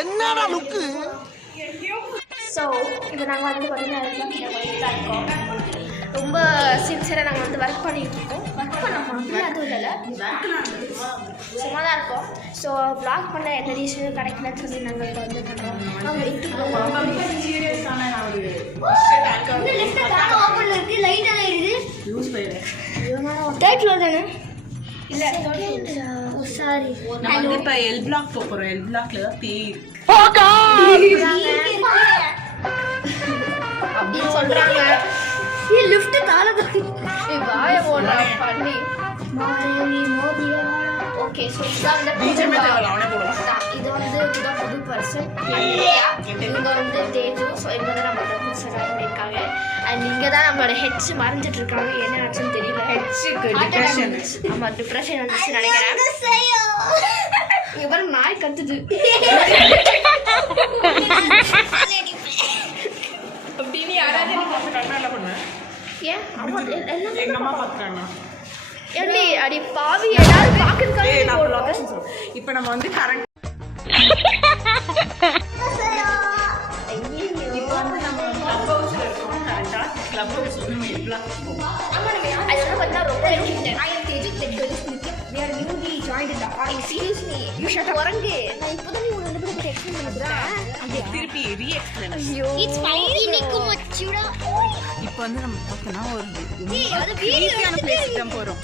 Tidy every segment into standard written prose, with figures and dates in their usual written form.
என்னடா லுக்கு. ஸோ இப்போ நாங்கள் வந்து பார்த்தீங்கன்னா ரொம்ப சின்சியராக நாங்கள் வந்து ஒர்க் பண்ணிட்டு இருக்கோம். ஒர்க் பண்ண அதுவும் இல்லை, சும்மா தான் இருக்கோம். ஸோ வ்ளாக் பண்ண எந்த ரீசனும் கிடைக்கலன்னு சொல்லி நாங்கள் இப்போ வந்து பண்ணுறோம். அவங்க டைட்டில் தானே இல்லை சாரி. நம்ம வந்து இப்போ எல் பிளாக் போகிறோம். எல் பிளாக்ல தான் பேய் அப்படின்னு சொல்றாங்க. லிஃப்ட் தாள வாய போனா பண்ணி ஓகே. ஸோ இது வந்து புது பர்சன். இவங்க வந்து தேஜு. ஸோ இவங்க தான் நம்மளோட புதுசாக ஜாயின் பண்ணியிருக்காங்க. அண்ட் இங்கே தான் நம்மளோட ஹெட்ஸ் மறைஞ்சிட்டு இருக்காங்க. என்ன ஆச்சுன்னு தெரியல. ஆமாம், டிப்ரெஷன் வந்துச்சு நினைக்கிறேன். இங்கே பாருங்க நாய் கத்துது. அப்படின்னு யாராவது என்ன பண்ணுவேன்? ஏன் எங்கள் அம்மா பார்த்துட்டாங்க. எப்படி அடி பாவி எல்லாரும் பார்க்கறதுக்காக. இப்போ நம்ம வந்து கரண்ட் இப்போ வந்து நம்ம கிளப் ஹவுஸில் இருக்கோம். கரெக்டாக கிளப் ஹவுஸ் வந்து நம்ம எல் பிளாக் போவோம். அதெல்லாம் பார்த்தா ரொம்ப குரங்கு. நான் இப்போதான் நீ ரெண்டு பேரும் எக்ஸ்பிளைன் பண்ணுறேன். திருப்பி ரீஎக்ஸ்பிளைன். இப்போ வந்து நம்ம பார்த்தோன்னா ஒரு ஈஸியான பிளேஸ் தான் போகிறோம்.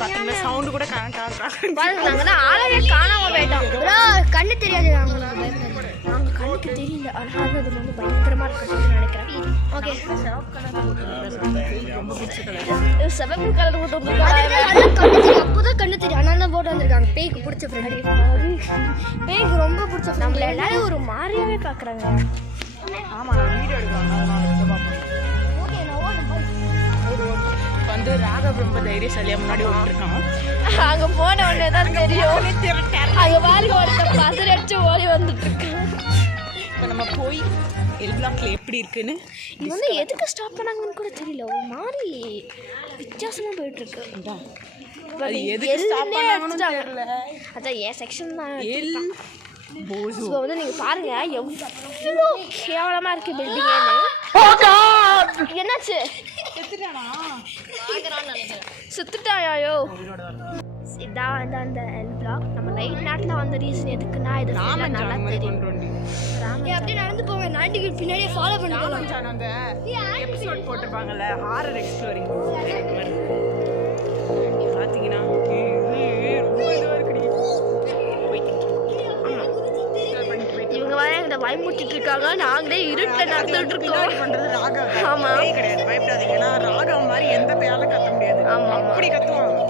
பார்த்தீங்களா சவுண்டு கூட நாங்கள் தான் ஆளவே காணாம போயிட்டோம். கண்ணு தெரியாது. நாங்கள் கண்ணுக்கு தெரியல. ஆனால் அது வந்து பயங்கரமாக இருக்குன்னு நினைக்கிறேன். ஓகே, சிவப்பு கலர் போட்டு அப்போதான் கண்ணு தெரியும். அதனால தான் போட்டு வந்திருக்காங்க. பேய்க்கு பிடிச்ச ஃப்ரெண்ட். பேய்க்கு ரொம்ப பிடிச்ச ஃப்ரெண்ட். நம்மள எல்லாரும் ஒரு மாதிரியாவே பார்க்குறாங்க. ஆமாம், நான் வீடியோ எடுக்கிறேன். வந்து ராகவ் ரொம்ப தைரியசாலியாக முன்னாடி ஓடிருக்கான். அங்கே போன உடனே தான் தெரியும். அங்கே பாருங்க ஒருத்தர் பசர் அடிச்சு ஓடி வந்துட்டு இருக்காங்க. இப்போ நம்ம போய் எல் பிளாக்ல எப்படி இருக்குன்னு இது வந்து எதுக்கு ஸ்டாப் பண்ணாங்கன்னு கூட தெரியல. ஒரு மாதிரி வித்தியாசமாக போயிட்டு இருக்கு. எதுக்கு ஸ்டாப் பண்ணாங்கன்னு தெரியல. அதான் ஏன் செக்ஷன் தான். போசு வந்து நீங்கள் பாருங்க எவ்வளோ கேவலமாக இருக்குது பில்டிங்னு. என்னாச்சு? சுத்துட்டாயோ? இதான் வந்து அந்த எல் பிளாக். நம்ம நைட் நேரத்தில் வந்த ரீசன் எதுக்குன்னா இது நல்லா தெரியும். அப்படியே நடந்து போங்க. நாட்டுக்கு பின்னாடியே ஃபாலோ பண்ணுவாங்க. எபிசோட் போட்டிருப்பாங்கல்ல, ஹாரர் எக்ஸ்ப்ளோரிங். பார்த்தீங்கன்னா இவங்க வர எங்களை பயமுறுத்திட்டு இருக்காங்க. நாங்களே இருட்டில் நடந்துட்டு இருக்கோம். ஆமா, கிடையாது, பயப்படாதீங்க. ஏன்னா ராகவ் மாதிரி எந்த பேயாலும் கத்த முடியாது. ஆமா, அப்படி கத்துவாங்க.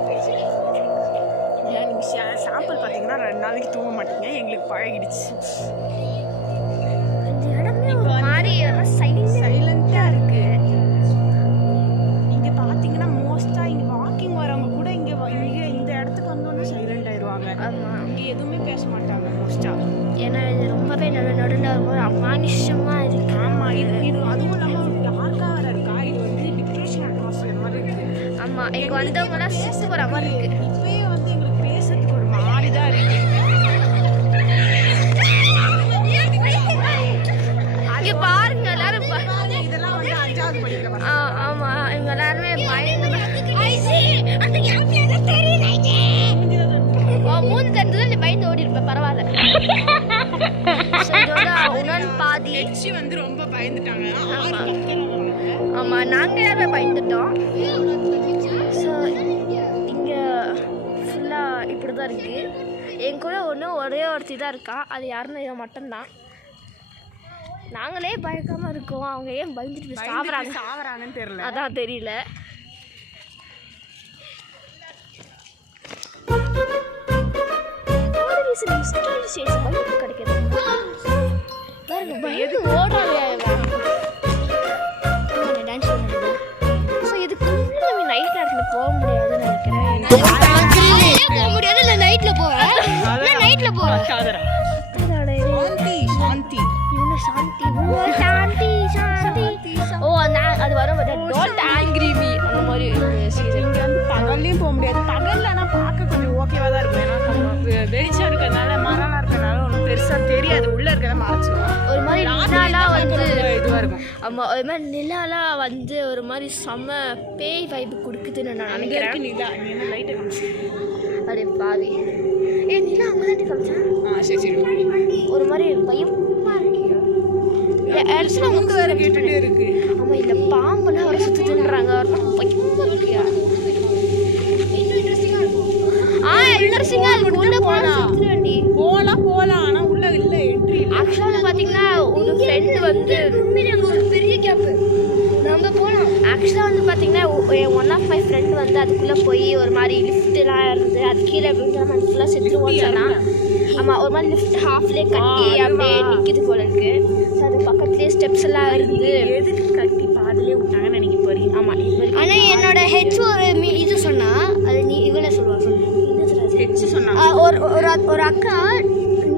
நீங்கள் சாம்பிள் பார்த்தீங்கன்னா 2 நாளைக்கு தூங்க மாட்டீங்க. எங்களுக்கு பழகிடுச்சு. இந்த இடமே ஒரு மாதிரி சைலண்டாக இருக்கு. இங்கே பார்த்தீங்கன்னா மோஸ்ட்டாக இங்கே வாக்கிங் வரவங்க கூட இங்கே இந்த இடத்துக்கு வந்தோன்னே சைலண்ட் ஆயிடுவாங்க. ஆமாம், இங்கே எதுவுமே பேச மாட்டாங்க மோஸ்ட்டாக. ஏன்னா இது ரொம்பவே நடுவில் இருக்கும். அமானுஷமாக இருக்கு. ஆமாம், இது அதுவும் இல்லாமல் யாருக்காக வேறு இருக்கா. இது வந்து டிப்ரெஷன் அட்மாஸ்பியர் மாதிரி இருக்குது. ஆமாம், இங்கே வந்தவங்களாம் செத்து போகிற மாதிரி இருக்குது. இப்போயே வந்து எங்களுக்கு பேசுறதுக்கு ஒரு மாதிரி தான் இருக்குது. இங்கே பாருங்க எல்லாரும். இதெல்லாம் வந்து 5வது படிக்கிற. ஆமாம், இவங்க எல்லாருமே பயந்து மூணு தெரிஞ்சது நீ பயந்து ஓடி இருப்ப. பரவாயில்ல. உணன் பாதி வந்து ரொம்ப பயந்துட்டாங்க. ஆமாம், நாங்கள் யாருமே பயந்துட்டோம். ஸோ இங்கே ஃபுல்லாக இப்படி தான் இருக்குது. என் கூட ஒரே ஒருத்தி தான் இருக்கா. அது யாருன்னு இவன் மட்டும்தான். நாங்களே பயக்காமல் இருக்கோம். அவங்க ஏன் பயந்துட்டு சாவறாங்கன்னு தெரியல. அதான் தெரியல. கிடைக்கிறது பயந்து ஓடுறாங்க டான்ஸ் பண்ணுறது. ஸோ இதுக்குள்ள நம்ம நைட் நேரத்தில் போக முடியாதுன்னு நினைக்கிறேன். போக முடியாது இல்லை நைட்டில் போவேன் நைட்டில் போவேன். ஓ நான் அது வரும் டோன்ட் ஆங்கிரி மீ அந்த மாதிரி இங்கே வந்து பகல்லையும் போக முடியாது. பகலில் ஆனால் பார்க்க கொஞ்சம் ஓகேவாக தான் இருக்கும். ஏன்னா வெளிச்சம் இருக்கிறதுனால மரம்லாம் இருக்கிறதுனால ஒன்றும் பெருசாக தெரியாது. உள்ளே இருக்கிறத மறைச்சிடும். ஒரு மாதிரி நிலாலாம் வந்து இதுவாக இருக்கும். ஆமாம் ஒரு மாதிரி நிலாலாம் வந்து ஒரு மாதிரி செம்ம பேய் வைப்பு கொடுக்குதுன்னு நான் நினைக்கிறேன். நிலா நீ என்ன லைட்டை காமிச்சு அப்படியே பாவி நிலா அங்கே தான் காமிச்சேன். சரி ஒரு மாதிரி பயமாக இருக்கு. நமக்கு வேறு கேட்டுகிட்டே இருக்கு. ஆமாம் இல்லை பாம்பெல்லாம் வர சுற்றி தின்றாங்க. பயமாக இருக்கியா இன்ட்ரெஸ்டிங்காக இருக்கு. உள்ள போகலாம் ஆனால் உள்ள இல்லை என்ட்ரி. ஆக்சுவலாக பார்த்தீங்கன்னா ஒரு ஃப்ரெண்டு வந்து ஒரு பெரிய கேப்பு நம்ம போனோம். ஆக்சுவலாக வந்து பார்த்தீங்கன்னா ஒன் ஆஃப் மை ஃப்ரெண்ட் வந்து அதுக்குள்ளே போய் ஒரு மாதிரி லிஃப்ட்லாம் இருந்து அது கீழே விழுந்தாமல் அது ஃபுல்லாக செத்துருவோம் சொன்னால். ஆமாம் ஒரு மாதிரி லிஃப்ட் ஹாஃப்லேயே கட்டி அப்படியே நிற்கிது போல இருக்கு. ஸோ அது பக்கத்துலேயே ஸ்டெப்ஸ் எல்லாம் இருந்து எதுக்கு கட்டி பாதிலே விட்டாங்கன்னு நினைக்க போறீங்க. ஆமாம் ஆனால் என்னோட ஹெச் ஒரு இது சொன்னால் அது நீ இவளே சொல்லுவாங்க ஹெச் சொன்னா ஒரு அக்கா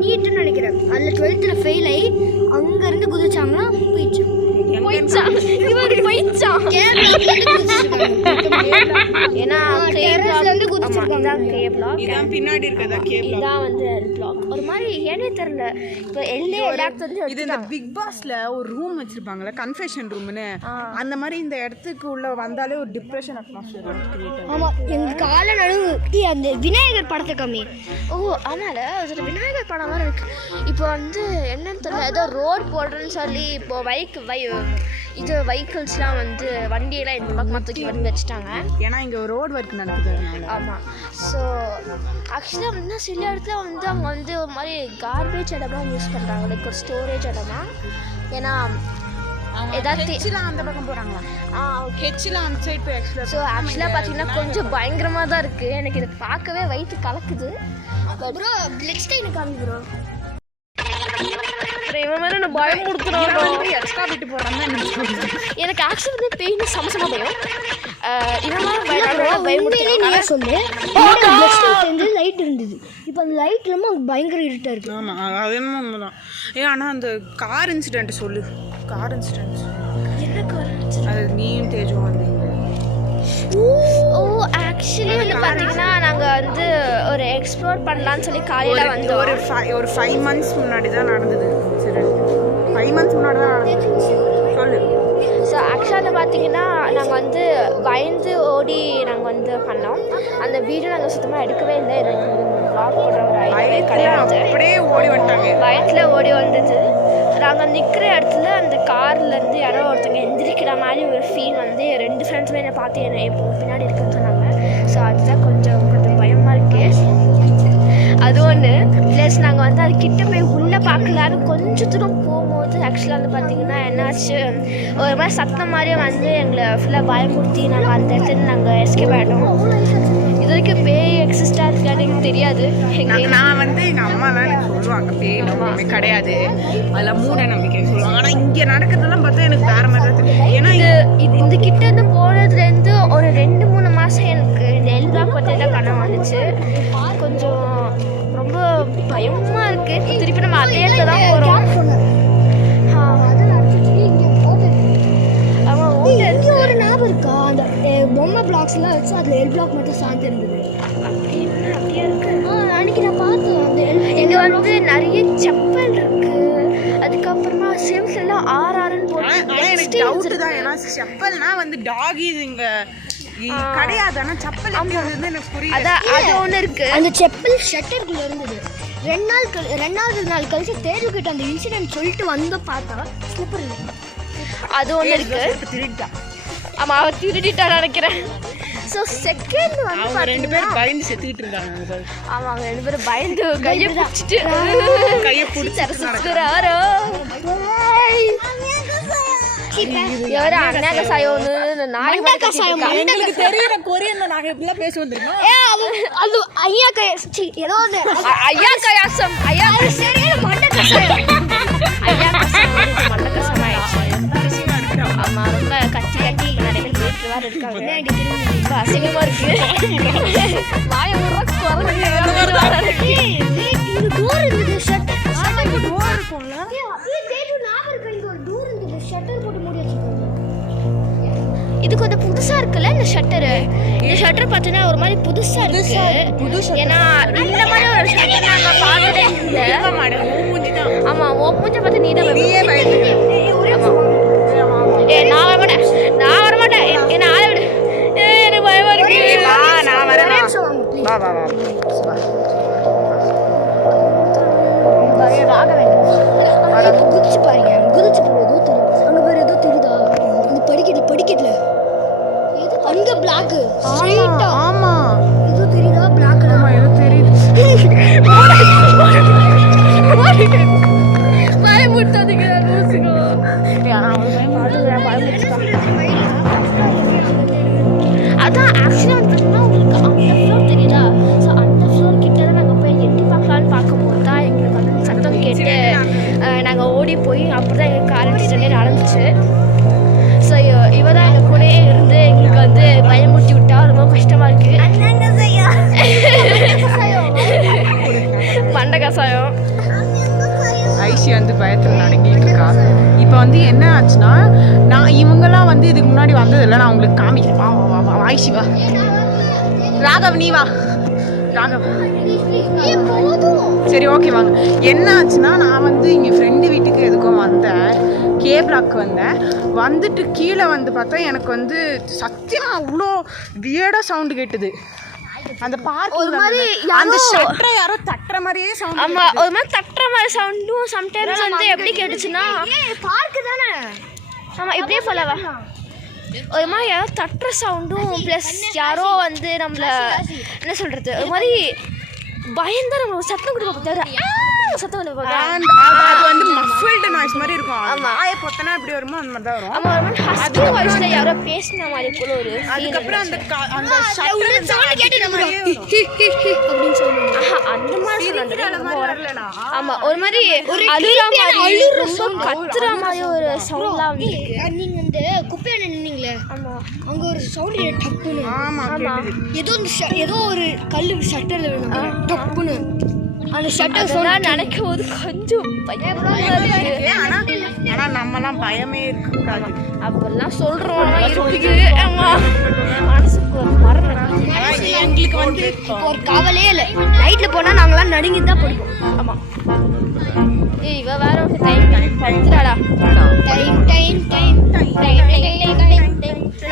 நீட்டுன்னு நினைக்கிறேன் அதில் 12th ஃபெயில் ஆகி அங்கேருந்து குதிச்சாங்கன்னா போயிடுச்சு. ஏன்னா பின்னாடி இருக்கிறதா இதான் வந்து ஒரு மாதிரி ஏனே தெரியல. இப்போ இது இந்த பிக் பாஸ்ல ஒரு ரூம் வச்சிருப்பாங்கல்ல கன்ஃபெஷன் ரூம்னு அந்த மாதிரி இந்த இடத்துக்கு உள்ள வந்தாலே ஒரு டிப்ரெஷன் அட்மாஸ்பியர் கிரியேட். ஆமா எங்க கால நடுவு அந்த விநாயகர் படத்தை கம்மி. ஓ அதனால அதில் விநாயகர் படம் மாதிரி இருக்கு. இப்போ வந்து என்னன்னு தெரியல ஏதோ ரோட் போடுறேன்னு சொல்லி இப்போ இது வெஹிக்கிள்ஸ்லாம் வந்து வண்டியெல்லாம் இந்த பக்கமாக தூக்கி வந்து வச்சுட்டாங்க. ஏன்னா இங்கே ரோடு ஒர்க் நடக்குது. ஆமாம் ஸோ ஆக்சுவலாக வந்து சில இடத்துல வந்து அவங்க வந்து ஒரு மாதிரி கார்பேஜ் இடமாக யூஸ் பண்ணுறாங்க லைக் ஒரு ஸ்டோரேஜ் இடமா. ஏன்னா ஏதாவது அந்த பக்கம் போகிறாங்களா ஹெச்லாம் அந்த சைட் போய் ஆக்சுவலாக. ஸோ ஆக்சுவலாக பார்த்தீங்கன்னா கொஞ்சம் பயங்கரமாக தான் இருக்குது. எனக்கு இதை பார்க்கவே வயிற்று கலக்குது. ப்ரோ நெக்ஸ்ட் டைம் காமிக்கிறோம் இவன் மேலே நான் பயம் கொடுத்துருவோம் எக்ஸ்ட்ரா விட்டு போகிறாங்க. எனக்கு ஆக்சுவலி வந்து பெயின் சமசமாக பயம். இவன் மேலே சொல்லு லைட் இருந்தது. இப்போ அந்த லைட் இல்லாமல் அங்கே பயங்கர இருட்டாக இருக்குது. ஆமாம் அது என்னமோ உண்மைதான். ஆனால் அந்த கார் இன்சிடென்ட் சொல்லு. கார் இன்சிடென்ட் என்ன கார்? அது நீயும் தேஜும் வந்தீங்க. ஓ ஆக்சுவலி வந்து பார்த்தீங்கன்னா நாங்கள் வந்து ஒரு எக்ஸ்ப்ளோர் பண்ணலான்னு சொல்லி காலையில் வந்து ஒரு 5 months முன்னாடி தான் நடந்தது. சரி 5 months முன்னாடி தான் நடந்தது சொல்லு. ஸோ ஆக்சுவலாக பார்த்தீங்கன்னா நாங்கள் வந்து பயந்து ஓடி நாங்கள் வந்து பண்ணோம். அந்த வீடியோ நாங்கள் சுத்தமாக எடுக்கவே இல்லை. எனக்கு வ்ளாக் போடுற ஒரு ஐடியாவே கிடையாது. அப்படியே ஓடி வந்துட்டாங்க. பயத்தில் ஓடி வந்தது. நாங்கள் நிற்கிற இடத்துல அந்த கார்லேருந்து யாரோ ஒருத்தங்க எந்திரிக்கிற மாதிரி ஒரு ஃபீல் வந்து 2 ஃப்ரெண்ட்ஸுமே என்னை பார்த்து என்னை இப்போ பின்னாடி இருக்குன்னு சொன்னாங்க. ஸோ அதுதான் கொஞ்சம் பயமாக இருக்குது. அது ஒன்று ப்ளஸ் நாங்கள் வந்து அது கிட்ட போய் உள்ளே பார்க்கலான்னு கொஞ்சம் தூரம் போகும்போது ஆக்சுவலாக வந்து பார்த்திங்கன்னா என்னாச்சு ஒரு மாதிரி சத்தம் மாதிரியே வந்து எங்களை ஃபுல்லாக பயமுறுத்தி நாங்கள் அந்த இடத்துல நாங்கள் எஸ்கேப் ஆகிட்டோம். இது வரைக்கும் பேய் எக்ஸிஸ்டாக இருக்கான்னு எனக்கு தெரியாது. நான் வந்து எங்கள் அம்மாலாம் எனக்கு சொல்லுவாங்க பேய் நம்பிக்கை கிடையாது அதில் மூட நம்பிக்கை சொல்லுவாங்க. ஆனால் இங்கே நடக்கிறதெல்லாம் பார்த்தா எனக்கு வேறு மாதிரி தான் தெரியும். ஏன்னா இந்த கிட்டேருந்து போனதுலேருந்து ஒரு 2-3 மாதம் எனக்கு இந்த எல்பா பற்றின கனவு வந்துச்சு. கொஞ்சம் ரொம்ப பயமாக இருக்குது. திருப்பி நம்ம அதே இடத்துல தான் போகிறோம். ஒரு ஞாபகம் இருக்கா அந்த பொம்மை பிளாக்ஸ்லாம் வச்சு அதில் எல் பிளாக் மட்டும் சார்ந்து இருந்தது. அப்படியே இருக்கு. அன்றைக்கி நான் பார்த்தேன். அந்த இங்கே வந்து நிறைய செப்பல் இருக்குது. அதுக்கப்புறமா செல்ஃப்லாம் ஆர்ஆர்ன்னு போட்டு எனக்கு டவுட்டு தான். ஏன்னா செப்பல்னா வந்து டாகிஸ் இங்கே கிடையாது. ஆனால் செப்பல் எப்படி வந்து எனக்கு புரியுது. அதான் அது ஒன்று இருக்குது. அந்த செப்பல் ஷட்டருக்குள்ளே இருந்தது. 2 நாள் கழிச்சு தேர்வுக்கிட்ட அந்த இன்சிடென்ட் சொல்லிட்டு வந்து பார்த்தா ஸ்லிப்பர் இல்லை. அது ஒன்று இருக்குது. திருடிட்டான். ஆமாம் அவன் திருடிட்டா நினைக்கிறேன். ஸோ செகண்ட் வந்து அவங்க 2 பேரும் பயந்து செத்துக்கிட்டு இருக்காங்க. ஆமாம் அவங்க 2 பேரும் பயந்து கையை பிடிச்சிட்டு யாரு அண்ணா கசாயம்னு நாய் கசாயம் எங்களுக்கு தெரியுற கொரியன்ல நாங்க இப்படிலாம் பேசுவோம் தெரியுமா? அது ஐயா கயாசி ஏதோ ஐயா கயாசம் ஐயா சரி மண்ட கசாயம் ஐயா கசாயம் மண்ட கசாயம் ஆயிடுச்சு. ஆமா ரொம்ப கட்டி கட்டி நிறைய பேர் பேட்டு வேறு இருக்காங்க. ரொம்ப அசிங்கமா இருக்கு. வாய ஊர்வா குரங்கு இது டோர் இருக்குது ஷட்டர் டோர் இருக்கும்ல அப்படியே கேட்டு நாம இருக்கு. இங்க ஒரு டோர் இருக்குது ஷட்டர் போட்டு மூடி வச்சிருக்காங்க. இது கொஞ்சம் புதுசா இருக்குல்ல இந்த ஷட்டர். இந்த ஷட்டர் பார்த்தீங்கன்னா ஒரு மாதிரி புதுசா இருக்கு. ஏன்னா இந்த மாதிரி ஒரு ஷட்டர் நாங்க பார்த்ததே இல்லை. ஆமா ஓ மூஞ்ச பார்த்து நீ தான் நான் வரமாட்டேன் என்ன ஆள விடு. எனக்கு பயமா இருக்கு. நான் வரேன். வா வா வா குதிச்சு பாருங்க. குதிச்சு போறது தெரியும். அங்க வேற ஏதோ தெரியுதா? இந்த படிக்கட்டுல அங்க பிளாக் ஸ்ட்ரைட்டா. ஆமா ஏதோ தெரியுதா? பிளாக் ஆமா ஏதோ தெரியுது. பயமுட்டாதீங்க லூசுங்க. அதான் ஆக்சுவலாக வந்துட்டுனா உங்களுக்கு அந்த ஃப்ளோர் தெரியுதா? ஸோ அந்த ஃப்ளோர் கிட்ட தான் நாங்கள் போய் எட்டி பார்க்கலான்னு பார்க்கும்போது தான் எங்களுக்கு வந்து சத்தம் கேட்டு நாங்கள் ஓடி போய் அப்படி தான் எங்களுக்கு ஆரம்பிச்சுட்டே நடந்துச்சு. ஸோ இவ தான் எங்கள் கூடயே இருந்து எங்களுக்கு வந்து பயமுட்டி விட்டா ரொம்ப கஷ்டமாக இருக்குது. மண்டை கசாயம் ஐஷி வந்து பயத்தில் நடுங்கிட்டு இருக்கா. இப்போ வந்து என்ன ஆச்சுன்னா நான் இவங்கெல்லாம் வந்து இதுக்கு முன்னாடி வந்ததில்லை. நான் உங்களுக்கு காமிக்கிறேன். வா வா வா வா ஐஷி வா. ராகவ் நீ வா. ராகவ் சரி ஓகே வாங்க. என்ன ஆச்சுன்னா நான் வந்து இங்கே ஃப்ரெண்டு வீட்டுக்கு எதுக்கும் வந்தேன். கே பிளாக் வந்தேன். வந்துட்டு கீழே வந்து பார்த்தா எனக்கு வந்து சத்தியமாக அவ்வளோ வியர்டாக சவுண்டு கேட்டுது. அந்த பார்க் ஒரு மாதிரி அந்த ஷட்டரை யாரோ தட்டுற மாதிரியே சவுண்ட். ஆமா ஒரு மாதிரி தட்டுற மாதிரி சவுண்டும் சம்டைம்ஸ் வந்து எப்படி கேட்டுச்சுன்னா பார்க் தானே. ஆமா இப்படியே போலவா ஒரு மாதிரி யாரோ தட்டுற சவுண்டும் ப்ளஸ் யாரோ வந்து நம்மள என்ன சொல்றது ஒரு மாதிரி பயந்தா நம்ம சத்தம் கொடுக்க பார்த்தாரு. சத்தம் அது வந்து மஃபிள்டு நாய்ஸ் மாதிரி இருக்கும். ஆமா ஆயே பொத்தனா எப்படி வருமோ அந்த மாதிரி தான் வரும். ஆமா ஒரு மாதிரி ஹஸ்கி வாய்ஸ்ல யாரோ பேசின மாதிரி போல ஒரு அதுக்கப்புறம் அந்த ஷட்டர் சவுண்ட் கேட்டு நம்ம அப்படினு சொல்லுவாங்க. அந்த மாதிரி வரலனா ஆமா ஒரு மாதிரி அழுற மாதிரி ரொம்ப கத்துற மாதிரி ஒரு சவுண்ட்லாம் இருக்கு. நீங்க அந்த குப்பையில நின்னீங்களே ஆமா அங்க ஒரு சவுண்ட் டப்புன்னு. ஆமா ஏதோ ஒரு கல்லு ஷட்டர்ல விழுந்து டப்புன்னு அந்த ஷட்டர் சவுண்ட் நினைக்கும் போது கொஞ்சம் பயமா இருக்கு. ஆனா நம்மலாம் பயமே இருக்க கூடாது அப்பெல்லாம் சொல்றோம். ஆமா மனசுக்கு ஒரு மரணம். எங்களுக்கு வந்து ஒரு கவலையே இல்லை. நைட்ல போனா நாங்களாம் நடுங்கி தான் பிடிப்போம். ஆமா இவ வேற ஒரு டைம் படுத்துறாடா. டைம்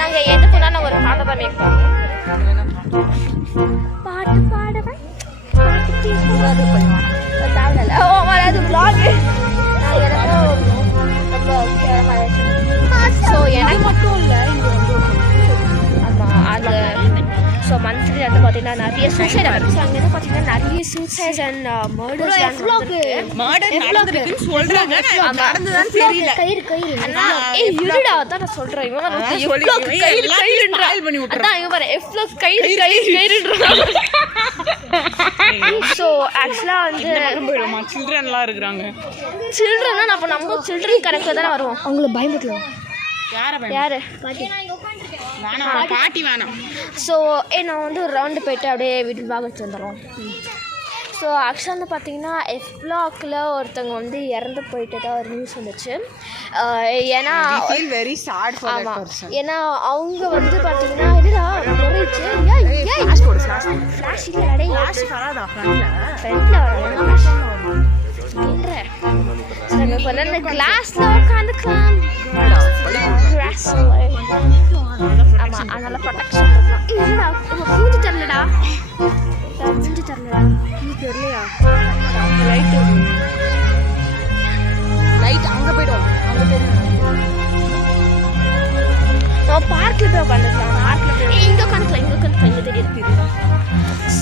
நாங்க எது போனா நாங்க ஒரு பாட்டு தான் மேய்ப்போம். பாட்டு பாடுவேன் தேவையில்ல. ஓ அது vlog நான் எனக்கும் ரொம்ப ஸோ எனக்கு மட்டும் இல்லை இங்கே வந்து ஆமாம் அது ஸோ மந்த்லி வந்து பார்த்தீங்கன்னா நிறைய சூசைட் ஆகுது. ஸோ அங்கே வந்து பார்த்தீங்கன்னா நிறைய சூசைட்ஸ் அண்ட் மர்டர்ஸ் சொல்றாங்க. நடந்துதான் தெரியல. இருடா தான் நான் சொல்றேன். இவன் அதான் இவன் பாரு எவ்வளோ கயிறுன்றான். ஸோ ஆக்சுவலாக வந்து சில்ட்ரன்லாம் இருக்கிறாங்க. சில்ட்ரன்னா அப்போ நம்ம சில்ட்ரன் கணக்கில் தானே வருவோம். அவங்கள பயமுறுத்தலாம். யாரு பாட்டி வேணாம். ஸோ நான் வந்து ஒரு ரவுண்டு போயிட்டு அப்படியே வீட்டுக்கு பேக் வச்சு வந்துடுறோம். ஸோ ஆக்சுவலாக வந்து பார்த்தீங்கன்னா எஃப் பிளாக்ல ஒருத்தவங்க வந்து இறந்து போயிட்டு தான் ஒரு நியூஸ் வந்துச்சு. ஏன்னா very sad for that person. ஏன்னா அவங்க வந்து பார்த்தீங்கன்னா என்னடா நிறைச்சு ஃப்ளாஷ் இல்லைடா ஃப்ளாஷ் வராதா ஃப்ரண்ட்ல வராது இந்த கிளாஸ்ல உட்காந்துக்கலாம். ஆமா அதனால ப்ரொடெக்ஷன் இருக்கலாம். இல்லடா பூஜை தரலடா பூஜை தரலடா நீ தெரியலையா? லைட் அங்க போய்டும். அங்க போய்டும். நான் பார்க்ல போய் உட்காந்துக்கலாம். பார்க்ல போய் இங்க உட்காந்துக்கலாம். இங்க தெரியுது.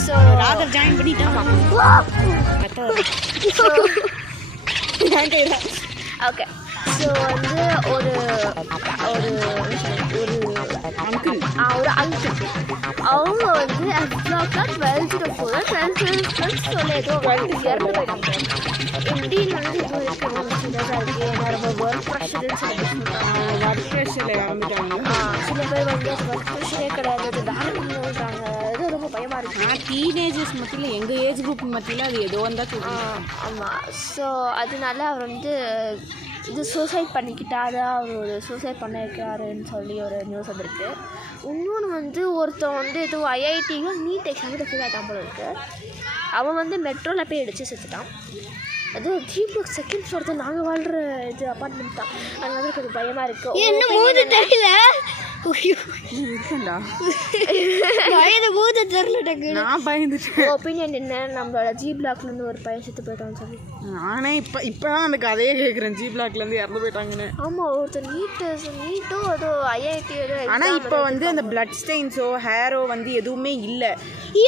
ஸோ ராகவ் ஜாயின் பண்ணிட்டாமா. ஓகே ஸோ வந்து ஒரு ஒரு ஒரு அங்கிள் அவங்க வந்து எக்ஸாக்டாக 12th போல 12th சொல்ல ஏதோ வந்து இறந்து போயிட்டாங்க. எப்படின்னு வந்து இது வரைக்கும் இதாக இருக்குது, ஏன்னா ரொம்ப ஒர்க் ப்ரெஷர்னு சொல்லி சொல்கிறாங்க. ஒர்க் ப்ரெஷரில் இறந்துட்டாங்க. சில பேர் வந்து ஒர்க் ப்ரெஷரே கிடையாது, அது வேலை பண்ணுறாங்க. அது ரொம்ப பயமாக இருக்குது. டீனேஜர்ஸ் மத்தியில் எங்கள் ஏஜ் குரூப் மத்தியில் அது ஏதோ வந்தால் சொல்லுவாங்க. ஆமாம். ஸோ அதனால அவர் வந்து இது சூசைட் பண்ணிக்கிட்டாத அவர் ஒரு சூசைட் பண்ணியிருக்காருன்னு சொல்லி ஒரு நியூஸ் வந்திருக்கு. இன்னொன்று வந்து ஒருத்தன் வந்து ஏதோ ஐஐடியில் நீட் எக்ஸாமுக்கு ஃபெயில் ஆகிட்டான் போல இருக்குது. அவன் வந்து மெட்ரோவில் போய் அடித்து செத்துட்டான். அது 3 செகண்ட் ஃப்ளோர் நாங்கள் வாழ்கிற இது அப்பார்ட்மெண்ட் தான். அதனால எனக்கு அது பயமாக இருக்குது. என்ன மூது தெரியல இருக்குண்டா மூது தெரியல டக்கு. நான் பயந்துட்டேன். ஒப்பீனியன் என்ன? நம்மளோட ஜி பிளாக்லேருந்து ஒரு பையன் செத்து போயிட்டான்னு சொல்லி. நானே இப்போ தான் அந்த கதையே கேட்குறேன். ஜி பிளாக்லேருந்து இறந்து போயிட்டாங்கன்னு. ஆமாம், ஒருத்தர் நீட்டோ அதோ ஐஐடி ஏதோ. ஆனால் இப்போ வந்து அந்த பிளட் ஸ்டெயின்ஸோ ஹேரோ வந்து எதுவுமே இல்லை.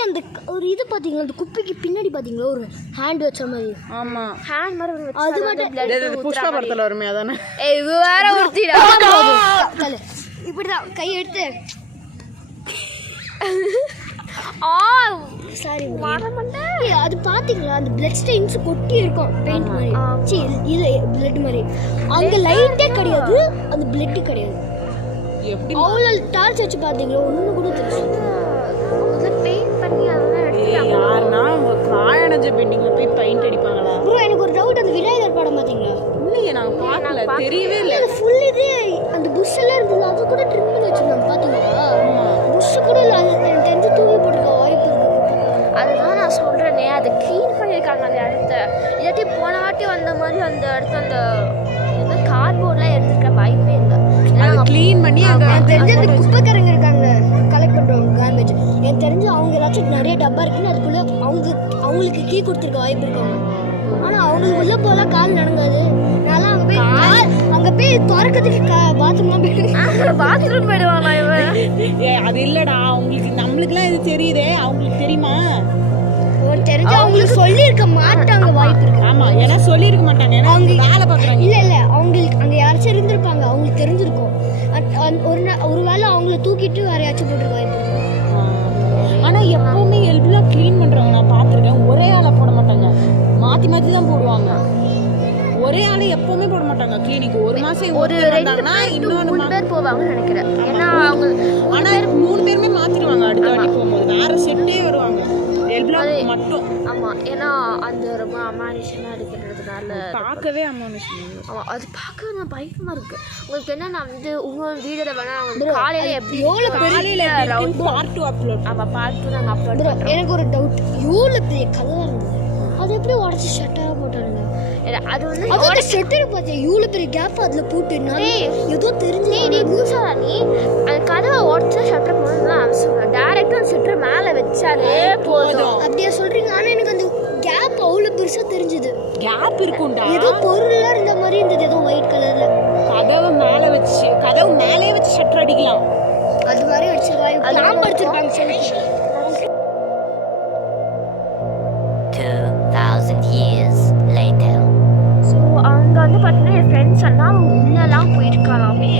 அந்த ஒரு இது பார்த்தீங்களா, அந்த குப்பைக்கு பின்னாடி பார்த்தீங்களா ஒரு ஹேண்ட் வச்ச மாதிரி. ஆமாம், ஹேண்ட் மாதிரி அது மட்டும் புஷ்பா படத்தில் வருமே அதானே. இது வேற ஒருத்தீரா இப்படிதான் கை எடுத்து சாரி அது பாத்தீங்களா, அந்த பிளட் ஸ்டெயின்ஸ் கொட்டி இருக்கும் பெயிண்ட் மாதிரி. இது பிளட் மாதிரி. அங்க லைட்டே கிடையாது, அந்த பிளட் கிடையாது. எப்படி அவ்வளோ டார்ச் வச்சு பாத்தீங்களா, ஒண்ணு கூட தெரியும். பெயிண்ட் பண்ணி அதெல்லாம் யாருன்னா காயடைஞ்ச பெயிண்டிங்கில் போய் பெயிண்ட் அடிப்பாங்களா? ப்ரோ எனக்கு ஒரு டவுட், அந்த விநாயகர் படம் பாத்தீங்களா? இல்லையே, நாங்கள் பார்க்கல, தெரியவே இல்லை. அது ஃபுல் இது அந்த புஷ் எல்லாம் இருந்தது, அது கூட ட்ரிம் பண்ணி வச்சிருந்தாங்க பாத்தீங்களா? புஷ் கூட இல்லை, அது எனக்கு தெரிஞ்சு தூவி போட்டுருக்க வாய்ப்பு இருக்கு. அதுதான் நான் சொல்கிறேனே, அதை க்ளீன் பண்ணியிருக்காங்க அந்த இடத்த. இல்லாட்டி போன வாட்டி வந்த மாதிரி அந்த இடத்த அந்த இது கார்போர்ட்லாம் எடுத்துருக்க வாய்ப்பே இல்லை. அதை க்ளீன் பண்ணி எனக்கு தெரிஞ்சு அந்த குப்பைக்காரங்க இருக்காங்க கலெக்ட் பண்ணுறவங்க கார்பேஜ். எனக்கு தெரிஞ்சு அவங்க ஏதாச்சும் நிறைய டப்பா இருக்குன்னு அதுக்குள்ளே அவங்களுக்கு கீ கொடுத்துருக்க வாய்ப்பு இருக்காங்க. ஆனால் அவங்களுக்கு உள்ளே போகலாம் கால் நடங்காது. நல்லா அங்கே போய் திறக்கிறதுக்கு பாத்ரூம்லாம் போயிட்டு பாத்ரூம் போயிடுவாங்க இவன். அது இல்லைடா, அவங்களுக்கு நம்மளுக்குலாம் இது தெரியுதே, அவங்களுக்கு தெரியுமா? தெரிஞ்சு அவங்களுக்கு சொல்லியிருக்க மாட்டாங்க வாய்ப்பு இருக்கு. ஆமாம், ஏன்னா சொல்லியிருக்க மாட்டாங்க, ஏன்னா அவங்க வேலை பார்க்குறாங்க. இல்லை அவங்களுக்கு அங்கே யாராச்சும் இருந்திருப்பாங்க, அவங்களுக்கு தெரிஞ்சிருக்கும். ஒரு வேளை அவங்கள தூக்கிட்டு வேற யாச்சும் போட்டுருக்க வாய்ப்பு இருக்கு. ஆனால் எப்போவுமே எல்லாம் க்ளீன் பண்ணுறவங்க நான் பார்த்துருக்கேன். ஒரே ஆளை போட மாட்டாங்க, மாற்றி மாற்றி தான் போடுவாங்க. ஒரே ஆளை எப்பவுமே போட மாட்டாங்க கிளினிக். ஒரு மாதம் ஒரு 2 பேர் போவாங்கன்னு நினைக்கிறேன். ஏன்னா அவங்க ஆனால் 3 பேருமே மாற்றிடுவாங்க. அடுத்த வாட்டி போகும்போது வேறு செட்டே வருவாங்க மட்டும். ஆமாம், ஏன்னா அந்த ரொம்ப அமானுஷமாக இருக்கிறதுனால பார்க்கவே அமானுஷம். ஆமாம், அது பார்க்க நான் பயமாக இருக்குது. உங்களுக்கு என்ன, நான் வந்து உங்கள் வீடியோவில் வேணால் வந்து காலையில் எப்படி காலையில் பார்ட் 2 அப்லோட். ஆமாம், பார்ட் 2 நாங்கள் அப்லோட் பண்ணுறோம். எனக்கு ஒரு டவுட், எவ்வளோ பெரிய கலராக இருந்தது, அது எப்படி உடச்சி ஷட்டராக போட்டாருங்க? அது வந்து அதோட ஷட்டர் பார்த்தியா, இவ்வளோ பெரிய கேப் அதில் போட்டு ஏதோ தெரிஞ்சு நீ பூசாதா நீ அந்த கதவை உடச்சா ஷட்டர் போடணும்லாம் அவசியம் இல்லை. டேரெக்டாக அந்த ஷட்டரை மேலே வச்சாலே போதும். அப்படியா சொல்கிறீங்க? ஆனால் எனக்கு அந்த கேப் அவ்வளோ பெருசாக தெரிஞ்சுது. கேப் இருக்கும்டா, ஏதோ பொருள்லாம் இருந்த மாதிரி இருந்தது, ஏதோ ஒயிட் கலரில். கதவை மேலே வச்சு கதவு மேலே வச்சு ஷட்டர் அடிக்கலாம். அது மாதிரி அடிச்சிருக்காங்க, லாம்பு அடிச்சிருக்காங்க சொல்லி. 2000 years later. ஸோ அங்கே வந்து பார்த்தீங்கன்னா என் ஃப்ரெண்ட்ஸ் எல்லாம் அவங்க உள்ளெல்லாம் போயிருக்காளாமே.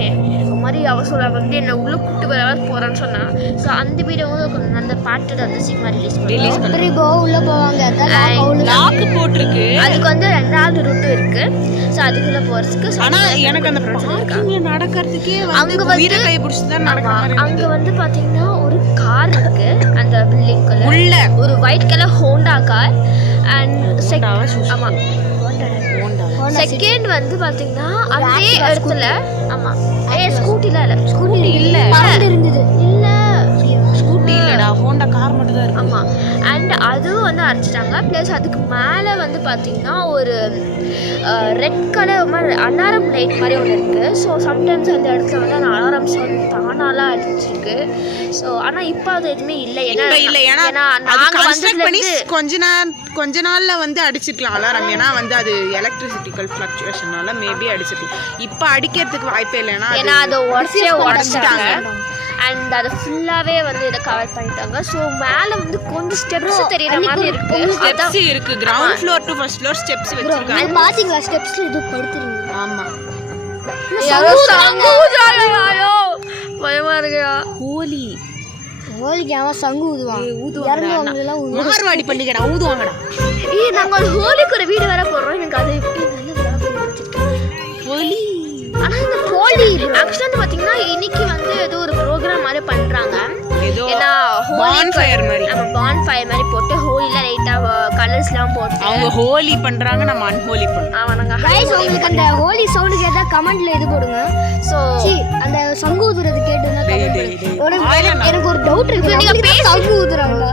இந்த மாதிரி அவள் சொல்ல வந்து என்னை உள்ளே கூட்டு வர போகிறான்னு சொன்னான். ஸோ அந்த வீடியோவும் கொஞ்சம் அந்த பாட்டு வந்து சீக்கிரமாக ரிலீஸ் பண்ணி உள்ளே போவாங்க, லாக்கு போட்டிருக்கு. அதுக்கு வந்து 2வது ரூட்டு இருக்குது. ஸோ அதுக்குள்ளே போகிறதுக்கு ஆனால் எனக்கு அந்த பார்க்கிங்கில் நடக்கிறதுக்கே அங்கே வந்து கை பிடிச்சி தான் நடக்கும். அங்கே வந்து பார்த்தீங்கன்னா ஒரு கார் இருக்குது அந்த பில்டிங்குள்ள உள்ள ஒரு white colour Honda car. And ஆமாம், செகண்ட் வந்து பார்த்தீங்கன்னா அதே இடத்துல ஆமாம் ஸ்கூட்டிலாம் இல்லை, ஸ்கூட்டி இல்லை இருந்தது இல்லை, ஸ்கூட்டி இல்லைடா, ஹோண்டா கார் மட்டும் தான் இருக்கு. ஆமாம். அண்ட் அதுவும் வந்து அடிச்சிட்டாங்க. ப்ளஸ் அதுக்கு மேலே வந்து பார்த்தீங்கன்னா ஒரு ரெட் கலர் மாதிரி அலாரம் லைட் மாதிரி ஒன்று இருக்குது. ஸோ சம்டைம்ஸ் அந்த இடத்துல வந்து அந்த அலாரம் சவுண்ட் தானாலாம் அடிச்சிருக்கு. ஸோ ஆனால் இப்போ அது எதுவுமே இல்லை. ஏன்னா நாங்கள் வந்து கொஞ்ச நாளில் வந்து அடிச்சிருக்கலாம் அலாரம். ஏன்னா வந்து அது எலக்ட்ரிசிட்டிக்கல் ஃப்ளக்சுவேஷனால மேபி அடிச்சிருக்கலாம். இப்போ அடிக்கிறதுக்கு வாய்ப்பே இல்லை, ஏன்னா அதை உடச்சிட்டாங்க. அண்ட் அதை ஃபுல்லாகவே வந்து இதை கவர் பண்ணிட்டாங்க. ஸோ மேலே வந்து கொஞ்சம் ஸ்டெப்ஸ் தெரியுற மாதிரி இருக்கு. ஸ்டெப்ஸ் இருக்கு, ground floor to first floor steps வச்சிருக்காங்க. பாத்தீங்களா, ஸ்டெப்ஸ்ல இது படுத்துறீங்க. ஆமா, பயமா இருக்கையா ஹோலி ஹோலிக்கு அவன் சங்கு ஊதுவான் இறந்தவங்களெல்லாம் மார்வாடி பண்டிகைடா ஊதுவாங்கடா. நாங்கள் ஒரு ஹோலிக்கு ஒரு வீடு வேற போடுறோம். எனக்கு அது எப்படி ஹோலி ஆனா இந்த ஹோலி ஆக்சுவலா வந்து பாத்தீங்கன்னா இன்னைக்கு வந்து ஏதோ ஒரு ப்ரோக்ராம் மாதிரி பண்றாங்க. ஏதோ ஏன்னா பான்ஃபயர் மாதிரி நம்ம பான்ஃபயர் மாதிரி போட்டு ஹோலில லைட்டா கலர்ஸ்லாம் போட்டு அவங்க ஹோலி பண்றாங்க, நம்ம அன்ஹோலி பண்றோம். அவனுங்க கைஸ் உங்களுக்கு அந்த ஹோலி சவுண்ட் கேட்டா கமெண்ட்ல இது போடுங்க. சோ அந்த சங்கு ஊதுறது கேட்டுனா கமெண்ட் பண்ணுங்க. எனக்கு ஒரு டவுட் இருக்கு, நீங்க நீங்க சங்கு ஊதுறாங்களா?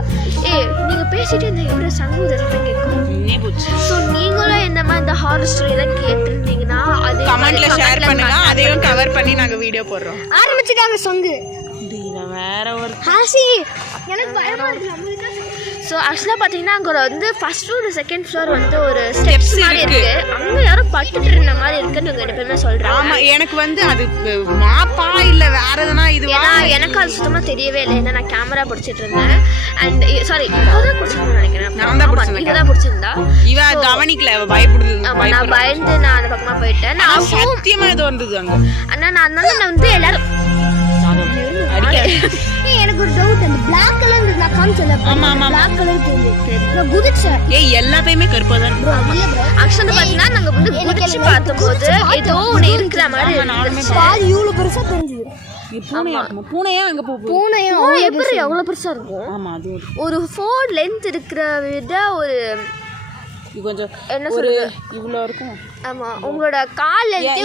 நீங்க பேசிட்டு இந்த இவர சங்கு ஊதுறது கேட்கும். சோ நீங்களும் இந்த மாதிரி இந்த ஹாரர் ஸ்டோரி எல்லாம் கேட்டிருந்தீங்கன்னா அது கமெண்ட்ல ஷேர் பண்ணுங்க, அதையும் கவர் பண்ணி நாங்க வீடியோ போடுறோம். ஆரம்பிச்சிட்டாங்க சங்கு. வேற ஒரு ஹாசி எனக்கு பயமா இருக்கு. ஸோ ஆக்சுவலாக பார்த்தீங்கன்னா அங்கே வந்து ஃபர்ஸ்ட் ஃப்ளோர் செகண்ட் ஃப்ளோர் வந்து ஒரு ஸ்டெப்ஸ் மாதிரி இருக்கு. அங்கே யாரும் பட்டுட்டு இருந்த மாதிரி இருக்குன்னு இவங்க 2 பேருமே சொல்கிறாங்க. ஆமாம், எனக்கு வந்து அது மாப்பா இல்லை வேற எதுனா இது. ஏன்னா எனக்கு அது சுத்தமாக தெரியவே இல்லை. ஏன்னா நான் கேமரா பிடிச்சிட்டு இருந்தேன். அண்ட் சாரி இப்போதான் பிடிச்சிருந்தேன் நினைக்கிறேன். இதுதான் பிடிச்சிருந்தா இவ கவனிக்கல, பயப்படுது. நான் பயந்து நான் அந்த பக்கமாக போயிட்டேன். நான் சத்தியமா இது வந்தது அங்கே. ஆனால் நான் வந்து எல்லாரும் எனக்கு ஒரு டவுட், அந்த Black கலர் நான் காமிச்சல. Black கலர் தெரிஞ்சு நான் குதிச்சேன். எல்லா பேயுமே கருப்பா தான் இருக்கு. இல்ல bro, ஆக்சுவலா பாத்தீங்கன்னா நாங்க வந்து குதிச்சு பார்த்தபோது ஏதோ ஒன்னு இருக்கிற மாதிரி இருந்துச்சு. பால் இவ்வளவு பெருசா தெரிஞ்சது. பூனையா அங்க பூனையும் எப்படி எவ்வளவு பெருசா இருக்கும்? ஆமா, அது ஒரு 4 லென்த் இருக்கிற விட ஒரு கொஞ்சம் என்ன ஒரு சொல்றது இவ்வளோ இருக்கும். ஆமா, உங்களோட கால் லென்த்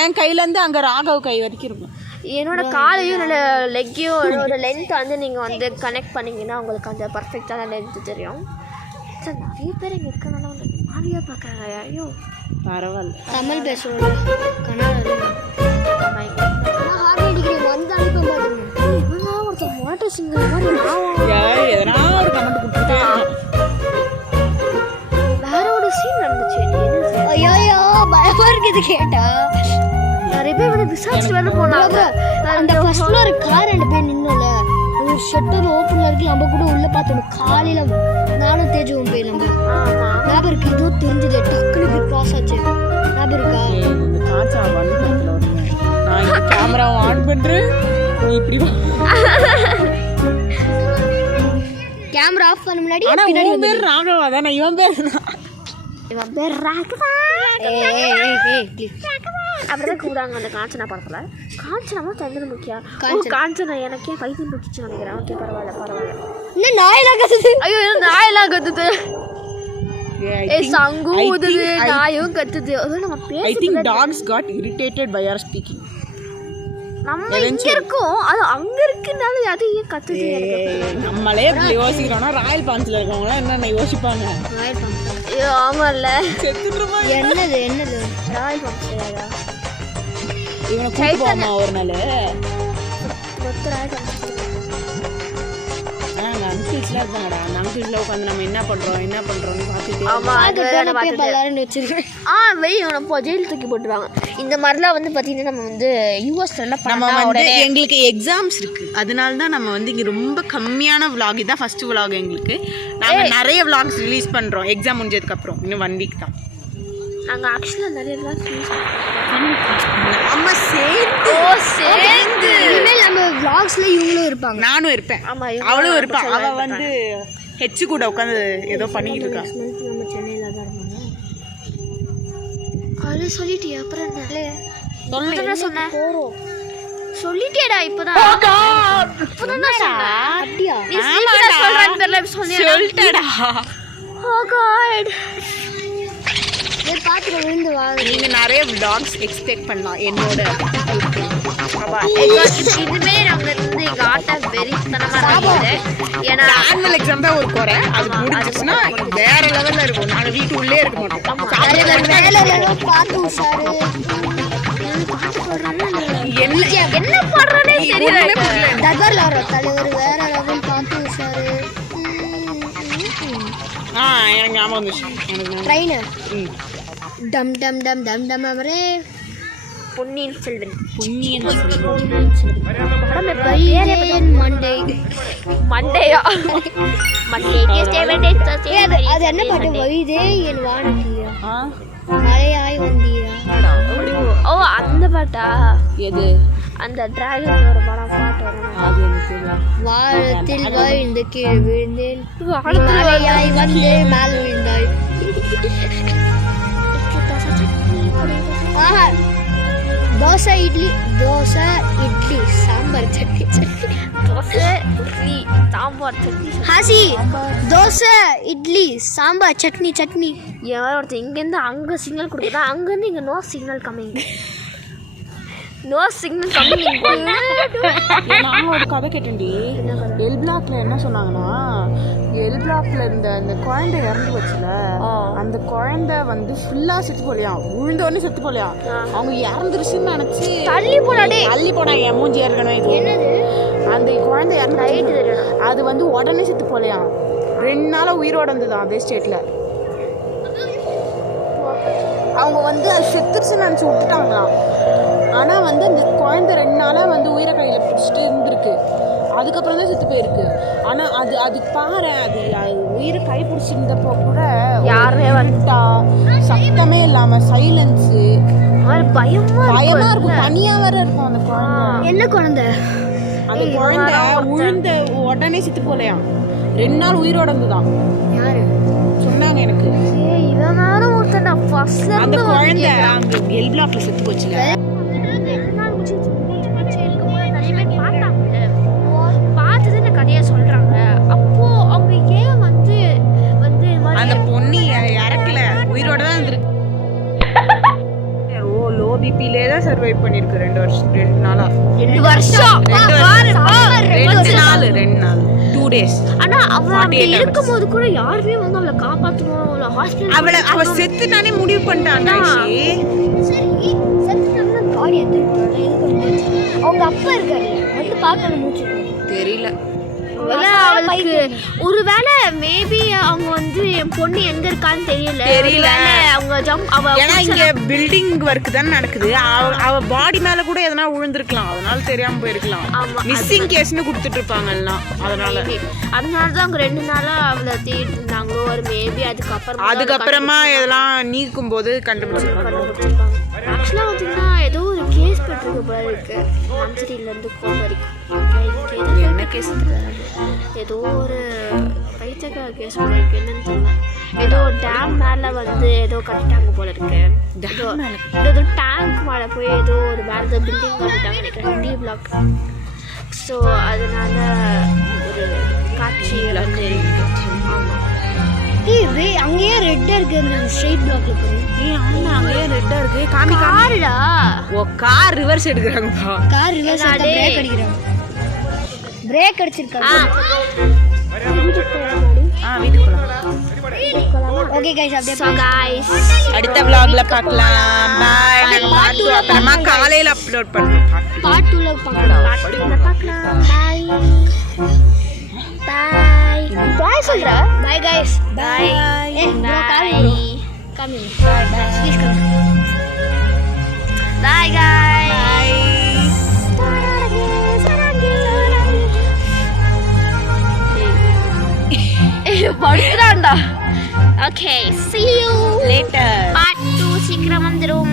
என் கையில இருந்து அங்க ராகவ் கை வரைக்கும் இருக்கும். என்னோட காலையும் என்னோட லெக்கையும் ஒரு லென்த் வந்து நீங்கள் வந்து கனெக்ட் பண்ணிங்கன்னா உங்களுக்கு அந்த பர்ஃபெக்டான லென்த்து தெரியும். சார் நிறைய பேர் இங்கே இருக்கனால வந்து மாதிரியாக பார்க்குறாங்க. ஐயோ பரவாயில்ல, தமிழ் பேசுகிறோம் கன்னடம் இவங்க ஒருத்தர் மோட்டர் சிங்கர் மாதிரி எதனா ஒரு கமெண்ட் கொடுத்துட்டே வேற ஒரு சீன் நடந்துச்சு. ஐயோ பயமா இருக்குது கேட்டா. நிறைய பேர் வந்து விசாரிச்சு வேலை போனாங்க. அந்த ஃபர்ஸ்ட் ஃப்ளோர் கார் 2 பேர் நின்னோம்ல, ஒரு ஷட்டர் ஓப்பன்ல இருக்கு. நம்ம கூட உள்ள பார்த்தோம் காலையில நானும் தேஜுவும் போய் நம்ம ஞாபகம் இருக்கு. ஏதோ தெரிஞ்சது டக்குனு இப்படி கிராஸ் ஆச்சு. ஞாபகம் இருக்கா? இந்த காச்சா வண்டில நான் கேமராவை ஆன் பண்றேன், நீ இப்படி கேமரா ஆஃப் பண்ண முன்னாடி பின்னாடி பேர் ராகவா தானே? இவன் பேர் ராகவா. அப்படிதான் கூடாங்க அந்த காஞ்சனா படத்துல. காஞ்சனாமா சந்திரமுக்கியா? காஞ்சனா எனக்கே பைத்தியம் பிடிச்சிச்சு நினைக்கிறேன். ஓகே பரவாயில்ல. இன்னும் நாயெல்லாம் கத்துது. ஐயோ நாயெல்லாம் கத்துது. சங்கு ஊதுது, நாயும் கத்துது. நம்ம I think dogs got irritated by our speaking. நம்ம இங்க இருக்கோம், அது அங்க இருக்குனால அது ஏன் கத்துது? நம்மளே இப்படி யோசிக்கிறோம்னா ராயல் பான்ஸ்ல இருக்கவங்க என்ன யோசிப்பாங்க? ராயல் பான்ஸ். ஐயோ ஆமால்ல, செத்துறமா. என்னது ராயல் பான்ஸ் இல்லடா. இவனை கூட்டி போமா ஒரு நாள் ராயல் பான்ஸ். அங்கிள்ஸ்லாம் இருப்பாங்கடா. அந்த அங்கிள்ஸ்ல உட்காந்து நம்ம என்ன பண்றோம்னு பார்த்துட்டு ஆமா வெளியே நம்ம ஜெயில் தூக்கி போட்டுருவாங்க. இந்த மாதிரிலாம் வந்து பார்த்தீங்கன்னா நம்ம வந்து யூஎஸ்ல நம்ம வந்து எங்களுக்கு எக்ஸாம்ஸ் இருக்கு, அதனால தான் நம்ம வந்து இங்கே ரொம்ப கம்மியான விளாக். இதான் ஃபர்ஸ்ட் விளாக் எங்களுக்கு. நாங்கள் நிறைய விளாக்ஸ் ரிலீஸ் பண்ணுறோம் எக்ஸாம் முடிஞ்சதுக்கப்புறம். இன்னும் 1 வீக் தான். நாங்கள் ஆக்சுவலாக நிறைய விளாக்ஸ் ரிலீஸ் நம்ம சேர்ந்து இனிமேல் நம்ம விளாக்ஸ்ல இவங்களும் இருப்பாங்க, நானும் இருப்பேன். ஆமாம், அவளும் இருப்பான். அவள் வந்து ஹெச்சு கூட உட்காந்து ஏதோ பண்ணிக்கிட்டு இருக்கா. நம்ம சென்னையில் தான் இருப்பாங்க. அது சொல்லிட்டியா? அப்புறம் என்ன சொன்னேன்? சொல்லிட்டேடா இப்பதான். அப்படியா? சொல்லிட்டடா. Oh God. பாத்துல விழுந்து வா. நீங்க நிறைய vlogs எக்ஸ்பெக்ட் பண்ணலாம் என்னோட. இதுமே நம்ம வந்து எங்க ஆட்டா வெறித்தனமா இருக்குது. ஏன்னா ஆனுவல் எக்ஸாம் தான் ஒரு குறை. அது முடிஞ்சிச்சுன்னா வேற லெவல்ல இருக்கும். நாங்க வீட்டு உள்ளே இருக்க மாட்டோம். பாத்து உஷாரு. என்ன பண்றனே தெரியல. தகர்ல வர தலைவர் வேற லெவல் பாத்து உஷாரு. எனக்கு ஞாபகம் வந்துச்சு. ட்ரெயினர் டம் டம் டம் டம் டம் அவரே பொன்னியின் செல்வன். மண்டேயா அது என்ன பாட்டு? வயதே என் வானக்கிளியா? மழையாய் வந்தீரா. ஓ அந்த பாட்டா? எது அந்த டிராகன் ஒரு படம் பாட்டு வரும். அது எனக்கு தெரியும். வானத்தில் வாழ்ந்து கீழ் விழுந்தேன், மழையாய் வந்து மேல் விழுந்தாய். ஆஹா. தோசை இட்லி சாம்பார் சட்னி. தோசை இட்லி சாம்பார் சட்னி. ஹாசி தோசை இட்லி சாம்பார் சட்னி. யாரோ ஒருத்தர் இங்கேருந்து அங்கே சிக்னல் கொடுக்குறா, அங்கேருந்து இங்கே no signal coming. No signal coming. நான் ஒரு கதை கேட்டேன்டி. எல் பிளாக்ல என்ன சொன்னாங்கன்னா, எல் பிளாக்ல அந்த குழந்தை இறந்து வச்சுல, அந்த குழந்தை வந்து ஃபுல்லா செத்து போலியாம், விழுந்தோடனே செத்து போலியாம். அவங்க இறந்துருச்சுன்னு நினைச்சு தள்ளி போனா என் மூஞ்சி ஏற்கனவே இது. அந்த குழந்தை இறந்து அது வந்து உடனே செத்து போலியாம். 2 நாளா உயிரோட இருந்ததுதான் அதே ஸ்டேட்ல. அவங்க வந்து அது செத்துருச்சுன்னு நினச்சி விட்டுட்டாங்களாம். ஆனால் வந்து அந்த குழந்தை 2 நாளாக வந்து உயிரை கையில் பிடிச்சிட்டு இருந்திருக்கு. அதுக்கப்புறம் தான் செத்து போயிருக்கு. ஆனால் அது பாரு, அது உயிரை கை பிடிச்சிருந்தப்போ கூட யாருமே வந்துட்டா, சத்தமே இல்லாமல் சைலன்ஸு, பயமாக இருக்கும். பனியாக வேற இருக்கும் அந்த குழந்தை. என்ன குழந்தை? அந்த குழந்தை உழுந்த உடனே செத்து போலையாம். 2 நாள் உயிரோட இருந்துதான். யாரு சொன்னாங்க எனக்கு. அந்த குழந்தை அங்கே எல் பிளாக்ல செத்து போச்சுல. கதையா சொல்றாங்க. அப்போ அவங்க ஏன் வந்து அந்த பொண்ணு இறக்கல, உயிரோட தான் இருந்திருக்கு. லோ பிபிலே தான் சர்வைவ் பண்ணிருக்கு 2 வருஷம் 2 நாளா. 2 வருஷம் 2 நாள் 2 days. ஆனா அவ இருக்கும்போது கூட யாருமே வந்து அவளை காப்பாற்றணும், அவளை ஹாஸ்பிட்டல் அவ செத்துட்டானே முடிவு பண்ணிட்டாங்க. சரி செத்துட்டாங்கன்னா காடி எடுத்துட்டு அவங்க அப்பா இருக்காரு வந்து பார்க்கணும் மூச்சு தெரியல. அவளுக்கு ஒருவேளை மேபி அவங்க வந்து என் பொண்ணு எங்க இருக்கான்னு தெரியல. அவங்க ஏன்னா இங்க பில்டிங் ஒர்க் தான் நடக்குது. அவ பாடி மேல கூட எதனா விழுந்திருக்கலாம், அதனால தெரியாம போயிருக்கலாம். மிஸ்ஸிங் கேஸ்னு கொடுத்துட்டு இருப்பாங்க எல்லாம். அதனாலதான் அவங்க 2 நாளா அவளை தேடிட்டு இருந்தாங்களோ. ஒரு மேபி அதுக்கப்புறமா இதெல்லாம் நீக்கும் போது கண்டுபிடிச்சிருப்பாங்க. ஆக்சுவலா பார்த்தீங்கன்னா ஏதோ ஒரு கேஸ் பெற்றிருக்க போல இருக்கு. மஞ்சரியிலேருந்து கோல் வரைக்கும் என்ன கேஸ்? ஏதோ ஒரு பைத்தியக்கார கேஸ் போல இருக்கு. என்னன்னு தெரியல. ஏதோ டேம் மேலே வந்து ஏதோ கட்டிட்டாங்க போல இருக்கு. ஏதோ டேங்க் மேலே போய் ஏதோ ஒரு வேறு பில்டிங் கட்டிட்டாங்க நினைக்கிறேன், டி பிளாக். ஸோ அதனால ஒரு காட்சி வந்து இருக்கு. ஆமாம். அங்கேயே ரெட்டா இருக்கு அந்த ஸ்ட்ரெயிட் பிளாக்ல போய். ஆமா அங்கேயே ரெட்டா இருக்கு. காருடா. ஓ கார் ரிவர்ஸ் எடுக்கறாங்கப்பா. கார் ரிவர்ஸ் எடுத்து பிரேக் அடிக்கறாங்க. பிரேக் அடிச்சிருக்காங்க. வீட்டுக்கு போலாம். ஓகே गाइस அப்படியே சோ गाइस அடுத்த vlogல பார்க்கலாம். பை. நாங்க பார்ட் 2 அப்புறமா காலையில அப்லோட் பண்றோம். பார்ட் 2ல பார்க்கலாம். பை பை பாய் சொல்றா. Bye guys. Bye Coming. Bye. Please come. Bye guys. படுறான்டா. Okay, see you later. Part 2 சீக்கிரம் வந்துரும்.